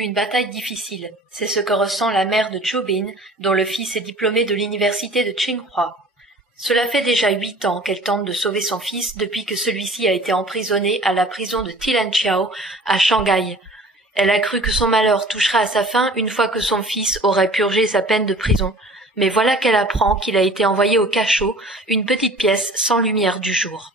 Une bataille difficile, c'est ce que ressent la mère de Zhou Bin, dont le fils est diplômé de l'université de Tsinghua. Cela fait déjà 8 ans qu'elle tente de sauver son fils depuis que celui-ci a été emprisonné à la prison de Tilanqiao à Shanghai. Elle a cru que son malheur toucherait à sa fin une fois que son fils aurait purgé sa peine de prison, mais voilà qu'elle apprend qu'il a été envoyé au cachot, une petite pièce sans lumière du jour.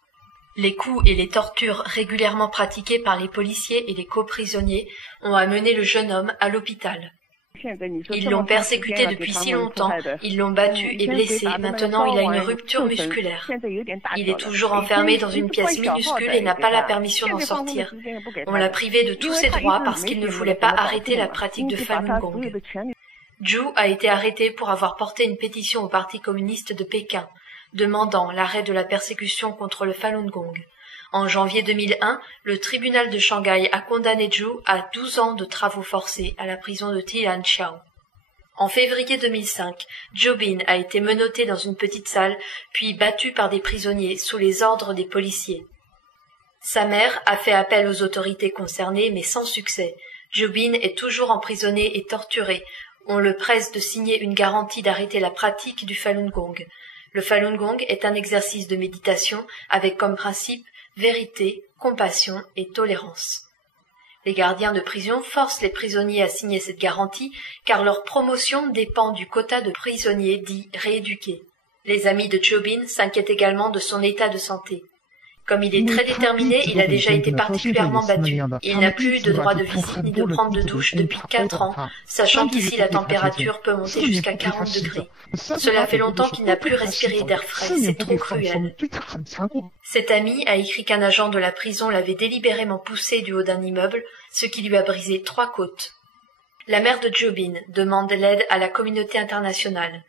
Les coups et les tortures régulièrement pratiqués par les policiers et les coprisonniers ont amené le jeune homme à l'hôpital. Ils l'ont persécuté depuis si longtemps, ils l'ont battu et blessé, maintenant il a une rupture musculaire. Il est toujours enfermé dans une pièce minuscule et n'a pas la permission d'en sortir. On l'a privé de tous ses droits parce qu'il ne voulait pas arrêter la pratique de Falun Gong. Zhu a été arrêté pour avoir porté une pétition au Parti communiste de Pékin, demandant l'arrêt de la persécution contre le Falun Gong. En janvier 2001, le tribunal de Shanghai a condamné Zhu à 12 ans de travaux forcés à la prison de Tilanqiao. En février 2005, Zhou Bin a été menotté dans une petite salle, puis battu par des prisonniers sous les ordres des policiers. Sa mère a fait appel aux autorités concernées, mais sans succès. Zhou Bin est toujours emprisonné et torturé. On le presse de signer une garantie d'arrêter la pratique du Falun Gong. Le Falun Gong est un exercice de méditation avec comme principe vérité, compassion et tolérance. Les gardiens de prison forcent les prisonniers à signer cette garantie car leur promotion dépend du quota de prisonniers dits rééduqués. Les amis de Zhou Bin s'inquiètent également de son état de santé. Comme il est très déterminé, il a déjà été particulièrement battu. Il n'a plus de droit de visite ni de prendre de douche depuis 4 ans, sachant qu'ici la température peut monter jusqu'à 40 degrés. Cela fait longtemps qu'il n'a plus respiré d'air frais, c'est trop cruel. Cet ami a écrit qu'un agent de la prison l'avait délibérément poussé du haut d'un immeuble, ce qui lui a brisé 3 côtes. La mère de Zhou Bin demande l'aide à la communauté internationale.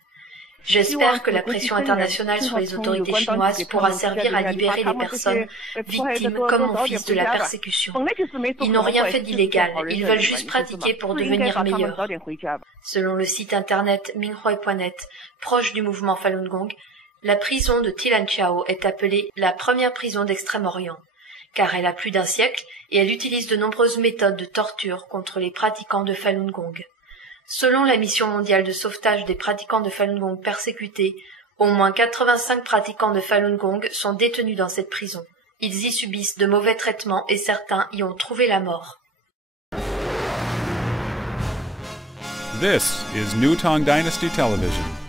J'espère que la pression internationale sur les autorités chinoises pourra servir à libérer les personnes victimes comme mon fils de la persécution. Ils n'ont rien fait d'illégal, ils veulent juste pratiquer pour devenir meilleurs. Selon le site internet Minhui.net, proche du mouvement Falun Gong, la prison de Tilanqiao est appelée la première prison d'Extrême-Orient, car elle a plus d'1 siècle et elle utilise de nombreuses méthodes de torture contre les pratiquants de Falun Gong. Selon la mission mondiale de sauvetage des pratiquants de Falun Gong persécutés, au moins 85 pratiquants de Falun Gong sont détenus dans cette prison. Ils y subissent de mauvais traitements et certains y ont trouvé la mort. This is New Tang Dynasty Television.